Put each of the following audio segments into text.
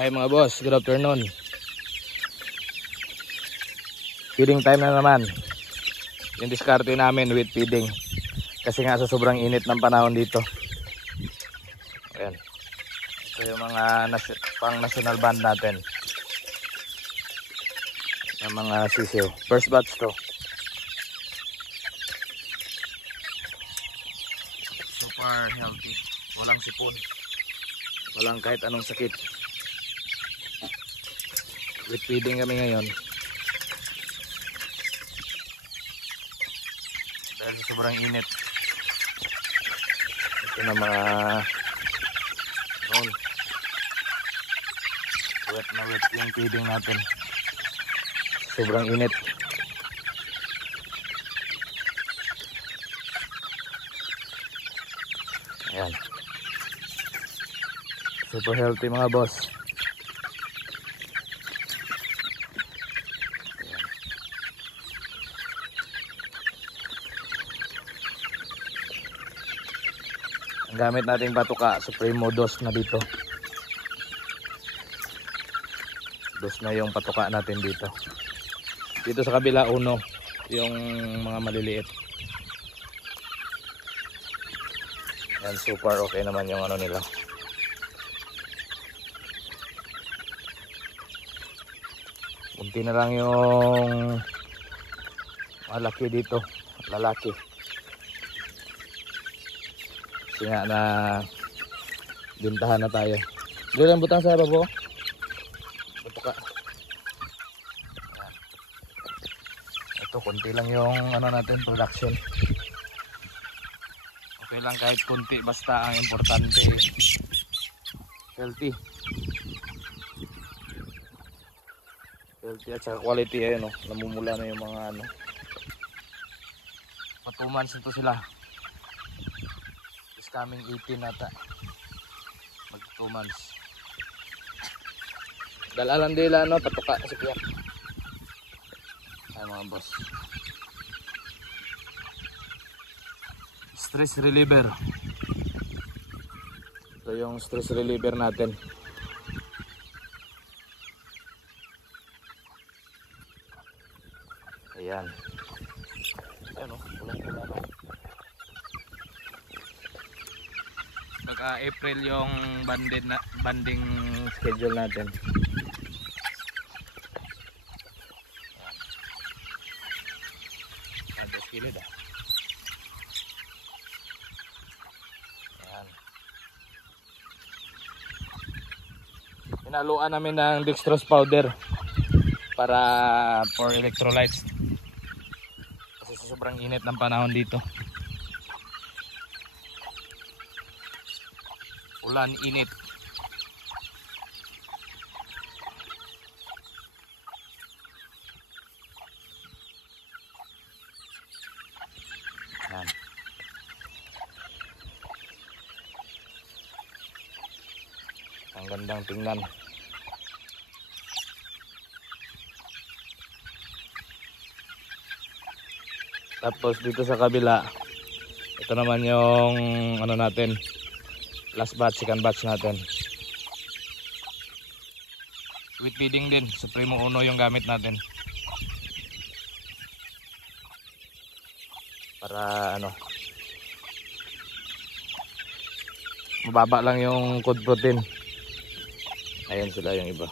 Hi mga boss, good afternoon. Feeding time na naman. Yung diskarte namin with feeding. Kasi nga sa sobrang init ng panahon dito. Ayan. Ito yung mga pang national band natin. Yung mga sisiw. First batch to. Super healthy. Walang sipon. Walang kahit anong sakit. With feeding kami ngayon. Dahil sa sobrang init. Ito na mga noon. Wet na wet yung feeding natin. Sobrang init. Ayan. Super healthy mga boss. Ang gamit nating patuka, Supremo dos na dito. Dos na yung patuka natin dito. Dito sa kabila uno, yung mga maliliit. Yan, super okay naman yung ano nila. Kunti na lang yung malaki dito, lalaki. Kaya na bintahan na tayo. Doon ang butang sa babo. Butuka. Ito kunti lang yung ano natin production. Okay lang kahit kunti basta ang importante healthy. Healthy at saka quality eh no. Namumula na yung mga ano. Pa 2 months ito sila. Coming 18 nata. Mag 2 months. Dalalan dila no patuka sa piyak. Ay mga boss. Stress reliever. Ito yung stress reliever natin. Ayan. Ayan o, pulang-pula no. April yung banding schedule natin. Ada kilid ah. Ayan. Pinaluan namin ng dextrose powder para for electrolytes. Kasi sa sobrang init ng panahon dito. Ulan, init. Yan. Ang gandang tingnan. Tapos dito sa kabila, ito naman yung ano natin. Last batch, second batch natin. With feeding din, Supremo Uno yung gamit natin. Para ano, mababa lang yung cod protein. Ayun sila yung iba.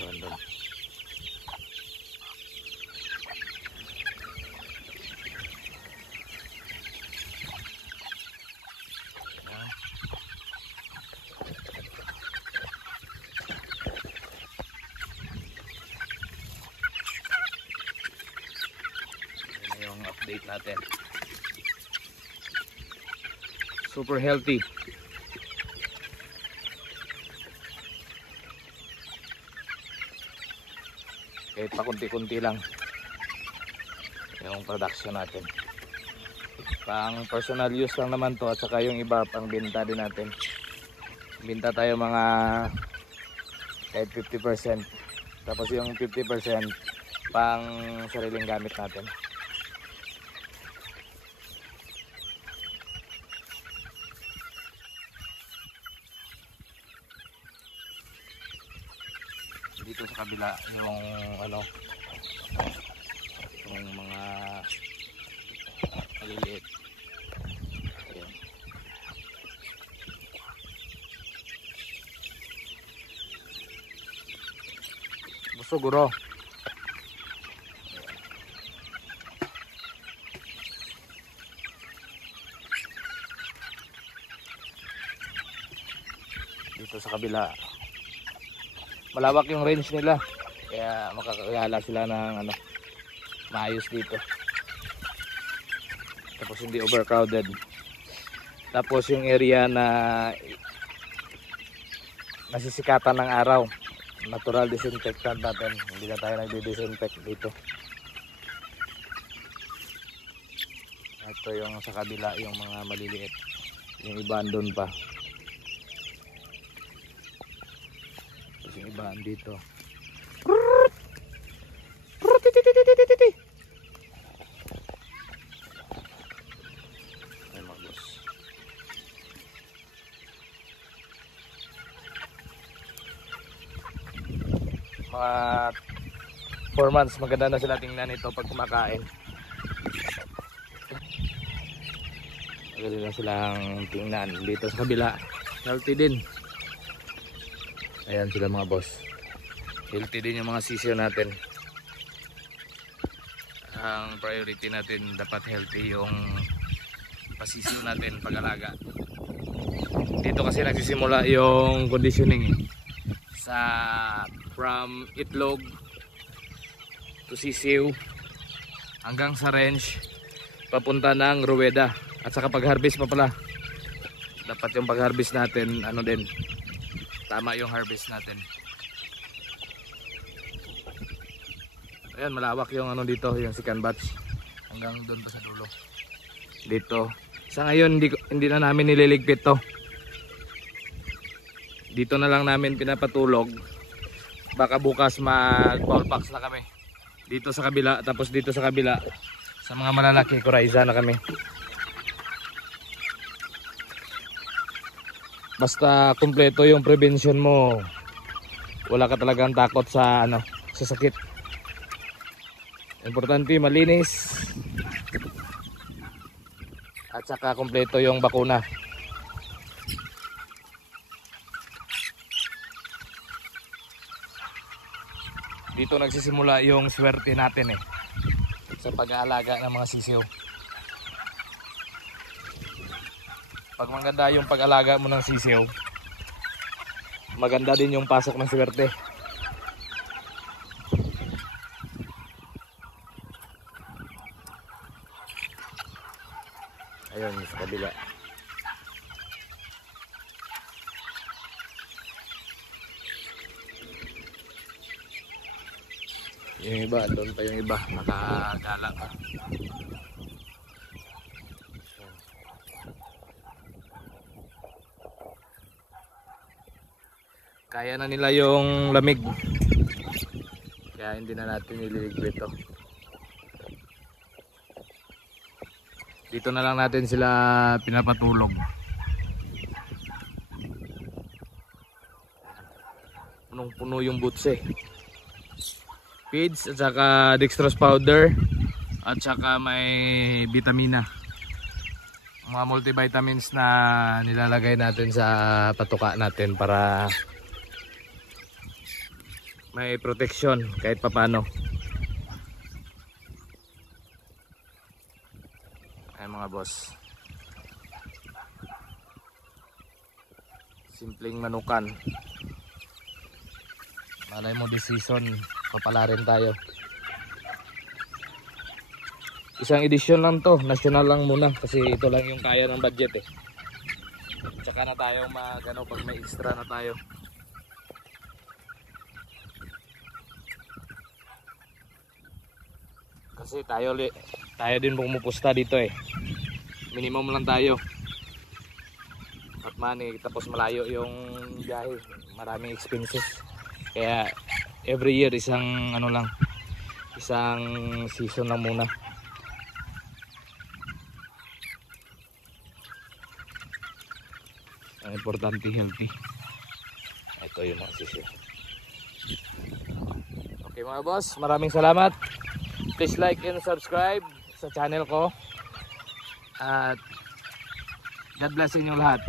Doon. Update natin. Super healthy. Kahit pa kunti-kunti lang yung production natin. Pang personal use lang naman to at saka yung iba pang binta din natin. Binta tayo mga kahit 50%. Tapos yung 50% pang sariling gamit natin. Dito sa kabila yung ano, yung mga maliliit. Ayan. Busog guro. Dito sa kabila malawak yung range nila, kaya makakagala sila ng ano, maayos dito. Tapos hindi overcrowded. Tapos yung area na nasisikatan ng araw, natural disinfectant natin, hindi na tayo nagdi-disinfect dito. Ito yung sa kabila, yung mga maliliit, yung iba andun pa. Yung iba dito. Ay magos. Mga 4 months maganda na sila tingnan ito pag kumakain. Maganda na silang tingnan. Dito sa kabila, healthy din. Ayan sila mga boss. Healthy din yung mga sisiyo natin. Ang priority natin dapat healthy yung pasisiyo natin pag-alaga. Dito kasi nagsisimula yung conditioning sa from itlog to sisiyo hanggang sa range papunta ng ruweda. At saka pag-harvest pa pala. Dapat yung pag-harvest natin ano din, tama yung harvest natin. Ayan, malawak yung ano dito, yung second batch. Hanggang doon pa sa dulo. Dito. Sa ngayon, hindi na namin nililigpit to. Dito na lang namin pinapatulog. Baka bukas mag-ball packs na kami. Dito sa kabila, tapos dito sa kabila. Sa mga malalaki, Coryza na kami. Basta kumpleto yung prevention mo, wala ka talagang takot sa ano, sa sakit. Importante malinis at saka kumpleto yung bakuna. Dito nagsisimula yung swerte natin sa pag-aalaga ng mga sisiyo. Pag maganda yung pag-alaga mo ng sisiyo, maganda din yung pasok ng swerte. Ayun sa kabila. Yung iba, doon pa yung iba, nakagala pa. Kaya na nila yung lamig, kaya hindi na natin nililigpit ito. Dito na lang natin sila pinapatulog. Punong-puno yung butse. Feeds at saka dextrose powder at saka may vitamina. Mga multivitamins na nilalagay natin sa patuka natin para may protection kahit papano. Ay mga boss, simpleng manukan. Malay mo this season papala rin tayo. Isang edisyon lang to, national lang muna kasi ito lang yung kaya ng budget Tsaka na tayo magano pag may extra na tayo. Kasi tayo din pumupusta dito minimum lang tayo at money, tapos malayo yung biyahe, maraming expenses, kaya every year isang ano lang, isang season lang muna. Ang importante healthy. Ito yung mga season. Okay mga boss, maraming salamat. Please like and subscribe sa channel ko. At God bless inyo lahat.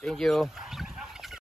Thank you.